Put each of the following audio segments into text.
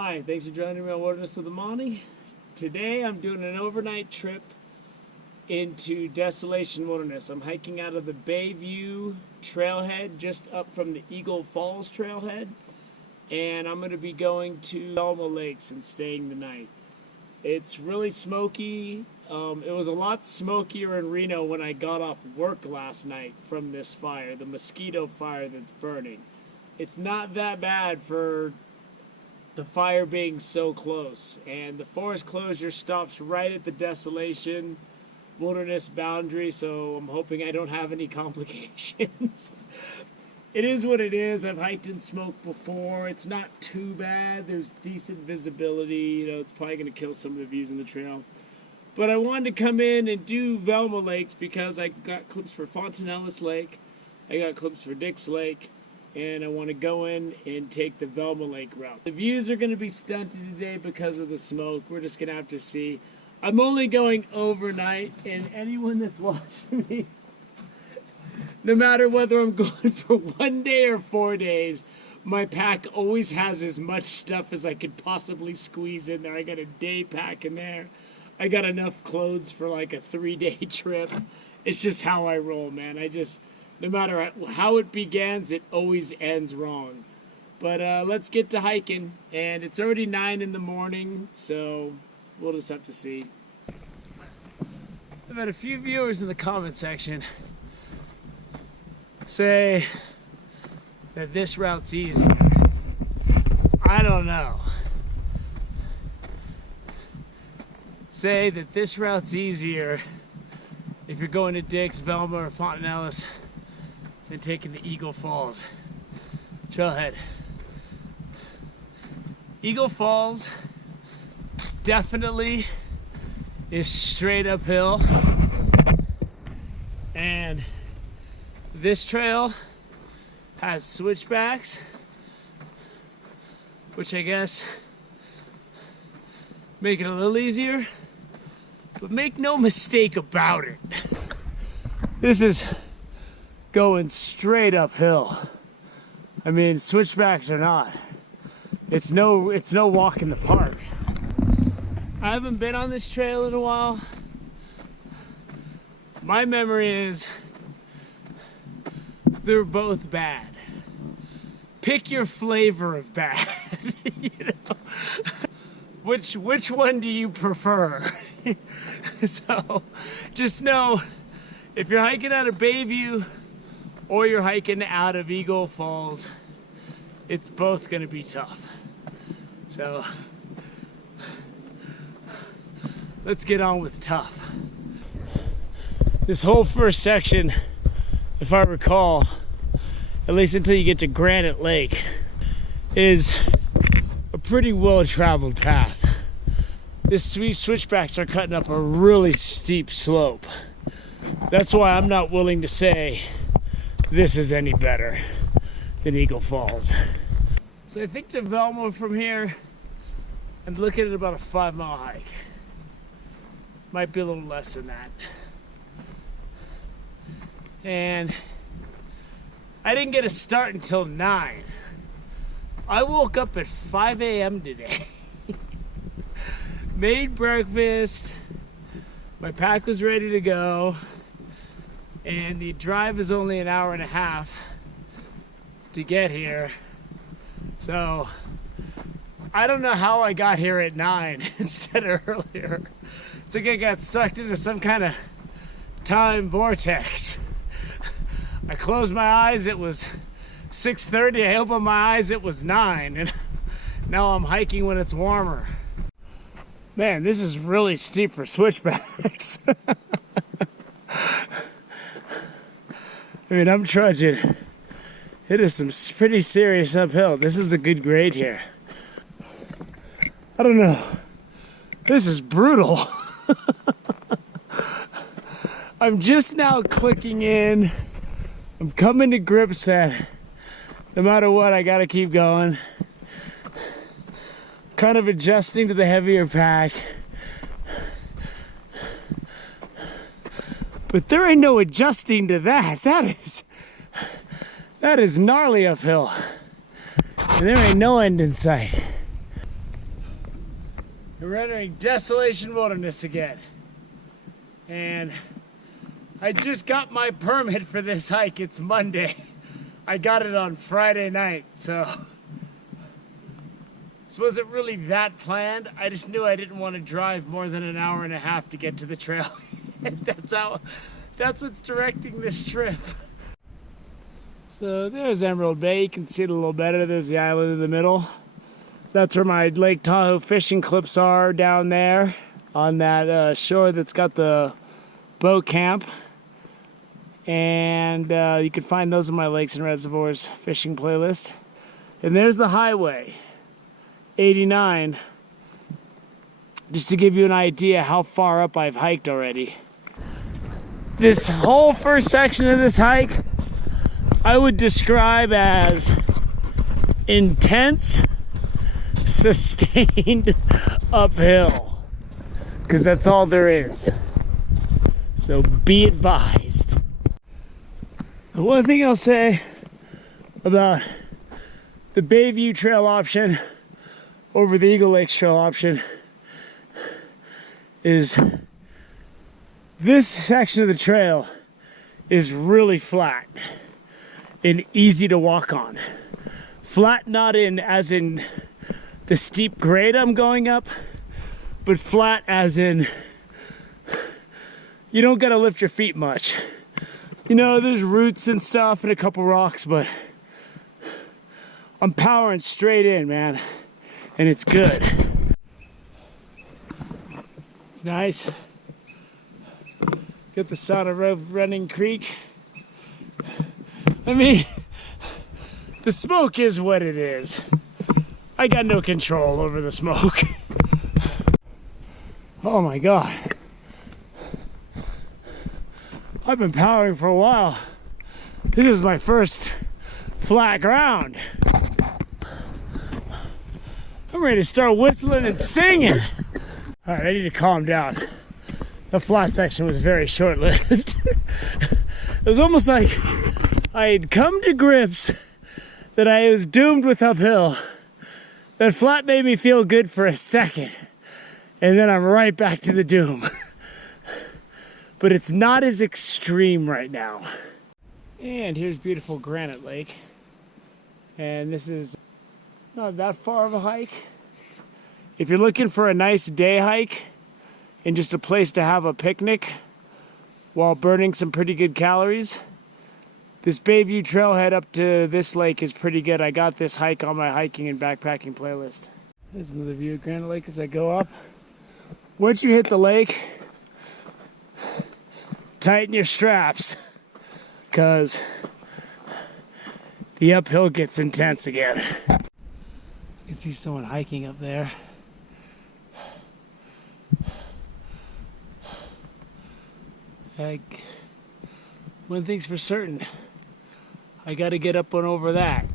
Hi, thanks for joining me on Wilderness of the Monty. Today I'm doing an overnight trip into Desolation Wilderness. I'm hiking out of the Bayview Trailhead just up from the Eagle Falls Trailhead, and I'm going to be going to Velma Lakes and staying the night. It's really smoky. It was a lot smokier in Reno when I got off work last night from this fire, the mosquito fire that's burning. It's not that bad for the fire being so close, and the forest closure stops right at the Desolation Wilderness boundary, so I'm hoping I don't have any complications. It is what it is. I've hiked in smoke before. It's not too bad. There's decent visibility. It's probably going to kill some of the views in the trail. But I wanted to come in and do Velma Lakes because I got clips for Fontanellis Lake, I got clips for Dick's Lake, and I want to go in and take the Velma Lake route. The views are going to be stunted today because of the smoke. We're just going to have to see. I'm only going overnight, and anyone that's watching me, no matter whether I'm going for 1 day or 4 days, my pack always has as much stuff as I could possibly squeeze in there. I got a day pack in there. I got enough clothes for like a 3-day trip. It's just how I roll, man. No matter how it begins, it always ends wrong. But let's get to hiking. And it's already 9 in the morning, so we'll just have to see. I've had a few viewers in the comment section say that this route's easier. I don't know. Say that this route's easier if you're going to Dick's, Velma, or Fontanellis than taking the Eagle Falls Trailhead. Eagle Falls definitely is straight uphill, and this trail has switchbacks, which I guess make it a little easier, but make no mistake about it, this is going straight uphill. I mean, switchbacks or not, it's no walk in the park. I haven't been on this trail in a while. My memory is they're both bad. Pick your flavor of bad. Which one do you prefer? So just know, if you're hiking out of Bayview or you're hiking out of Eagle Falls, it's both going to be tough. So let's get on with tough. This whole first section, if I recall, at least until you get to Granite Lake, is a pretty well-traveled path. These switchbacks are cutting up a really steep slope. That's why I'm not willing to say this is any better than Eagle Falls. So I think to Velma from here, I'm looking at about a 5-mile hike. Might be a little less than that. And I didn't get a start until 9. I woke up at 5 a.m. today. Made breakfast. My pack was ready to go. And the drive is only an hour and a half to get here. So I don't know how I got here at 9 instead of earlier. It's like I got sucked into some kind of time vortex. I closed my eyes, it was 6:30. I opened my eyes, it was 9. And now I'm hiking when it's warmer. Man, this is really steep for switchbacks. I mean, I'm trudging. It is some pretty serious uphill. This is a good grade here. I don't know. This is brutal. I'm just now clicking in. I'm coming to grips that no matter what, I gotta keep going. Kind of adjusting to the heavier pack. But there ain't no adjusting to that. That is gnarly uphill. And there ain't no end in sight. We're entering Desolation Wilderness again. And I just got my permit for this hike. It's Monday. I got it on Friday night, so this wasn't really that planned. I just knew I didn't want to drive more than an hour and a half to get to the trail. That's what's directing this trip. So there's Emerald Bay. You can see it a little better. There's the island in the middle. That's where my Lake Tahoe fishing clips are, down there on that shore that's got the boat camp. And you can find those in my Lakes and Reservoirs fishing playlist. And there's the highway, 89. Just to give you an idea how far up I've hiked already. This whole first section of this hike, I would describe as intense, sustained uphill, because that's all there is. So be advised. The one thing I'll say about the Bayview trail option over the Eagle Lakes trail option is this section of the trail is really flat and easy to walk on. Flat not in as in the steep grade I'm going up, but flat as in you don't gotta lift your feet much. You know, there's roots and stuff and a couple rocks, but I'm powering straight in, man, and it's good. It's nice. Get the sound of running creek. I mean, the smoke is what it is. I got no control over the smoke. Oh my God. I've been powering for a while. This is my first flat ground. I'm ready to start whistling and singing. All right, I need to calm down. The flat section was very short-lived. It was almost like I had come to grips that I was doomed with uphill. That flat made me feel good for a second, and then I'm right back to the doom. But it's not as extreme right now. And here's beautiful Granite Lake. And this is not that far of a hike. If you're looking for a nice day hike and just a place to have a picnic while burning some pretty good calories, this Bayview trailhead up to this lake is pretty good. I got this hike on my hiking and backpacking playlist. There's another view of Granite Lake as I go up. Once you hit the lake, tighten your straps, because the uphill gets intense again. You can see someone hiking up there. One thing's for certain, I gotta get up and over that.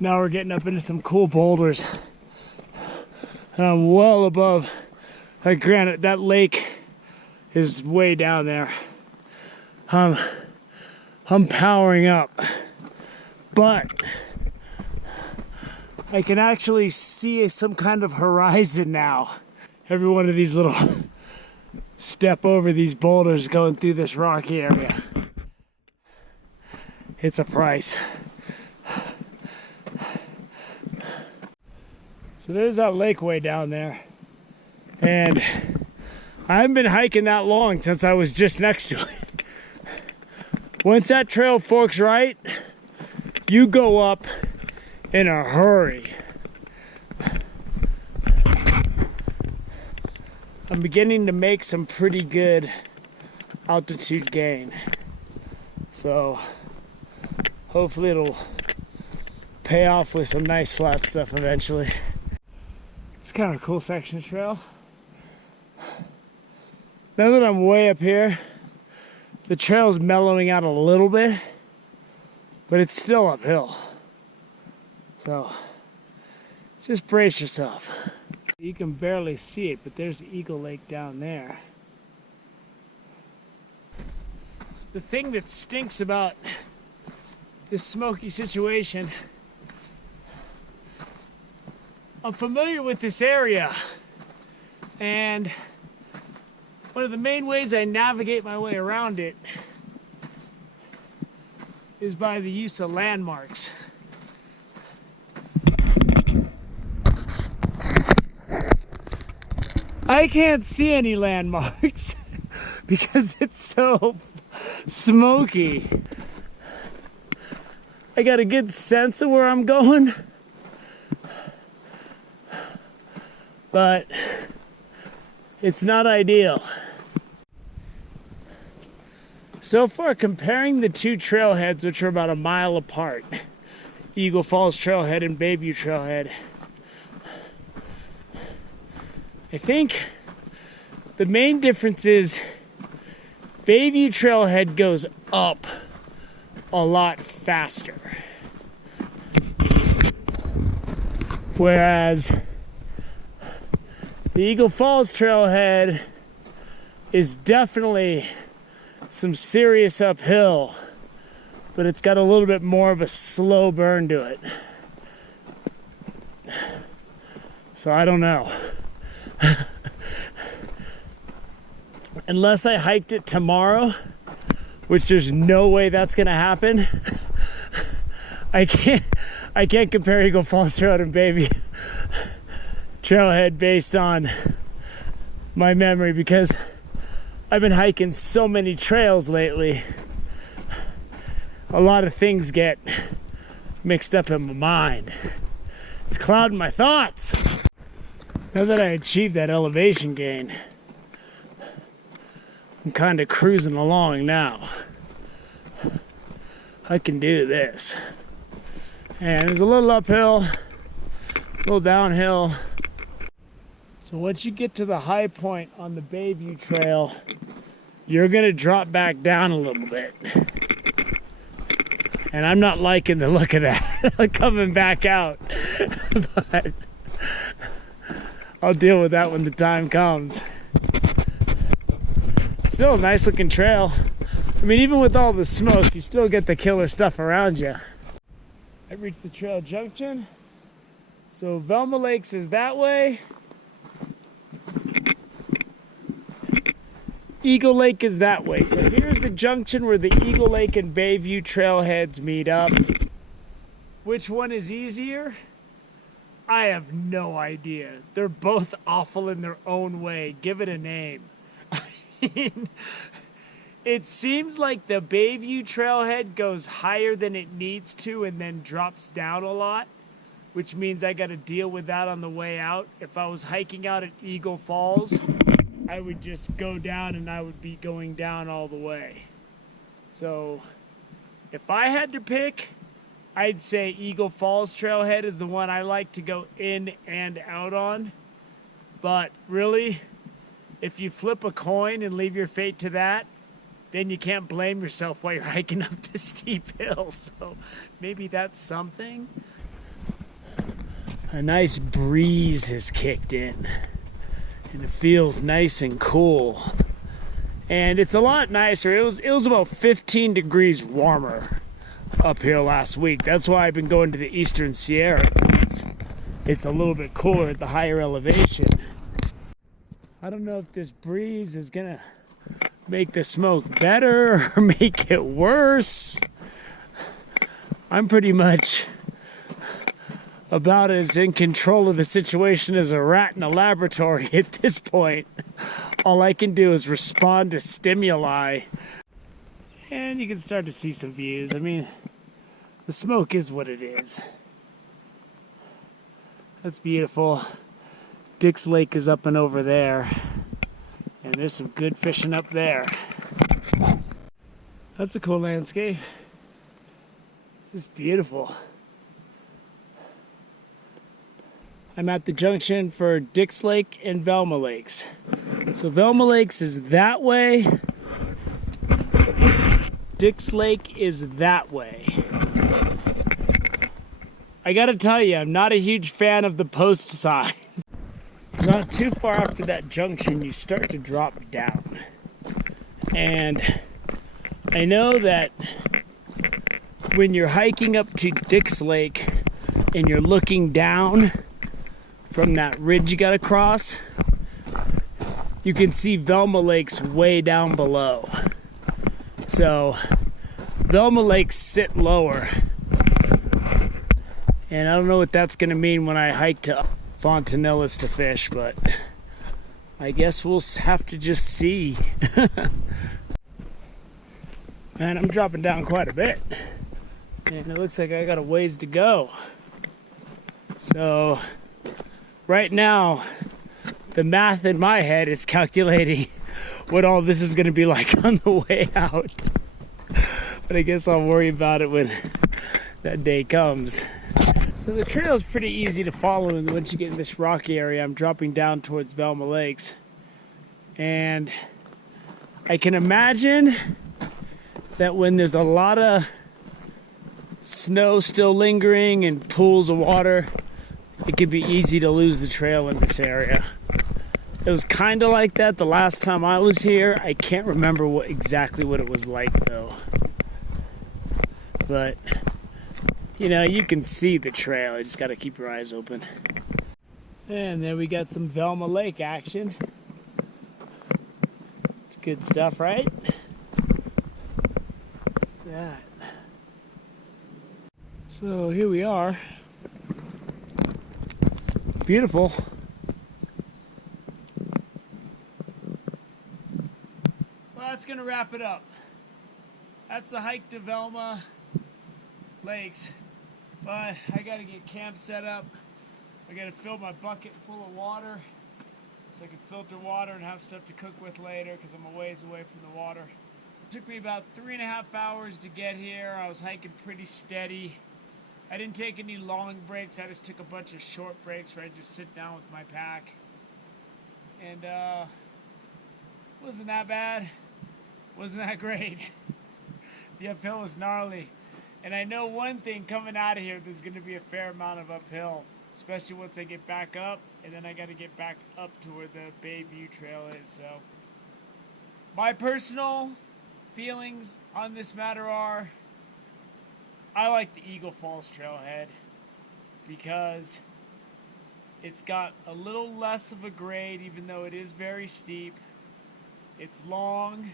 Now we're getting up into some cool boulders. And I'm well above, like, granted, that lake is way down there. I'm powering up, but I can actually see some kind of horizon now. Every one of these little step over these boulders going through this rocky area. It's a price. So there's that lake way down there. And I haven't been hiking that long since I was just next to it. Once that trail forks right, you go up in a hurry. I'm beginning to make some pretty good altitude gain. So hopefully it'll pay off with some nice flat stuff eventually. It's kind of a cool section of trail. Now that I'm way up here, the trail's mellowing out a little bit, but it's still uphill. So just brace yourself. You can barely see it, but there's Eagle Lake down there. The thing that stinks about this smoky situation, I'm familiar with this area, and one of the main ways I navigate my way around it is by the use of landmarks. I can't see any landmarks because it's so smoky. I got a good sense of where I'm going, but it's not ideal. So far, comparing the two trailheads, which are about a mile apart, Eagle Falls Trailhead and Bayview Trailhead, I think the main difference is Bayview Trailhead goes up a lot faster, whereas the Eagle Falls Trailhead is definitely some serious uphill, but it's got a little bit more of a slow burn to it. So I don't know. Unless I hiked it tomorrow, which there's no way that's gonna happen, I can't compare Eagle Falls Trailhead and Bayview Trailhead based on my memory, because I've been hiking so many trails lately. A lot of things get mixed up in my mind. It's clouding my thoughts. Now that I achieved that elevation gain, I'm kind of cruising along now. I can do this. And there's a little uphill, a little downhill. So once you get to the high point on the Bayview Trail, you're gonna drop back down a little bit. And I'm not liking the look of that coming back out. But I'll deal with that when the time comes. Still a nice looking trail. I mean, even with all the smoke, you still get the killer stuff around you. I reached the trail junction. So Velma Lakes is that way. Eagle Lake is that way. So here's the junction where the Eagle Lake and Bayview trailheads meet up. Which one is easier? I have no idea. They're both awful in their own way. Give it a name. It seems like the Bayview trailhead goes higher than it needs to and then drops down a lot, which means I got to deal with that on the way out. If I was hiking out at Eagle Falls, I would just go down and I would be going down all the way. So if I had to pick, I'd say Eagle Falls Trailhead is the one I like to go in and out on. But really, if you flip a coin and leave your fate to that, then you can't blame yourself while you're hiking up this steep hill. So maybe that's something. A nice breeze has kicked in, and it feels nice and cool. And it's a lot nicer. It was about 15 degrees warmer up here last week. That's why I've been going to the Eastern Sierra, because it's a little bit cooler at the higher elevation. I don't know if this breeze is gonna make the smoke better or make it worse. I'm pretty much about as in control of the situation as a rat in a laboratory at this point. All I can do is respond to stimuli. And you can start to see some views. I mean, the smoke is what it is. That's beautiful. Dick's Lake is up and over there. And there's some good fishing up there. That's a cool landscape. This is beautiful. I'm at the junction for Dick's Lake and Velma Lakes. So Velma Lakes is that way. Dick's Lake is that way. I gotta tell you, I'm not a huge fan of the post signs. Not too far after that junction, you start to drop down. And I know that when you're hiking up to Dick's Lake and you're looking down, from that ridge you gotta cross, you can see Velma Lakes way down below. So Velma Lakes sit lower. And I don't know what that's gonna mean when I hike to Fontanillas to fish, but I guess we'll have to just see. Man, I'm dropping down quite a bit. And it looks like I got a ways to go. So right now, the math in my head is calculating what all this is going to be like on the way out. But I guess I'll worry about it when that day comes. So the trail is pretty easy to follow, and once you get in this rocky area, I'm dropping down towards Velma Lakes. And I can imagine that when there's a lot of snow still lingering and pools of water, it could be easy to lose the trail in this area. It was kind of like that the last time I was here. I can't remember exactly what it was like though. But, you know, you can see the trail. You just got to keep your eyes open. And then we got some Velma Lake action. It's good stuff, right? That. So here we are. Beautiful. Well, that's gonna wrap it up. That's the hike to Velma Lakes. But I gotta get camp set up. I gotta fill my bucket full of water so I can filter water and have stuff to cook with later because I'm a ways away from the water. It took me about 3.5 hours to get here. I was hiking pretty steady. I didn't take any long breaks. I just took a bunch of short breaks where I just sit down with my pack. And wasn't that bad. Wasn't that great. The uphill was gnarly. And I know one thing, coming out of here, there's going to be a fair amount of uphill, especially once I get back up, and then I got to get back up to where the Bayview Trail is. So my personal feelings on this matter are, I like the Eagle Falls Trailhead because it's got a little less of a grade, even though it is very steep. It's long,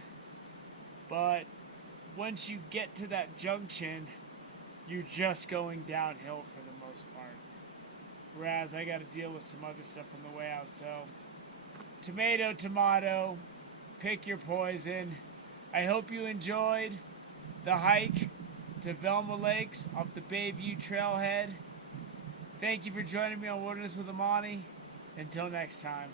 but once you get to that junction, you're just going downhill for the most part. Whereas I got to deal with some other stuff on the way out. So tomato, tomato, pick your poison. I hope you enjoyed the hike to Velma Lakes off the Bayview Trailhead. Thank you for joining me on Wilderness with Amani. Until next time.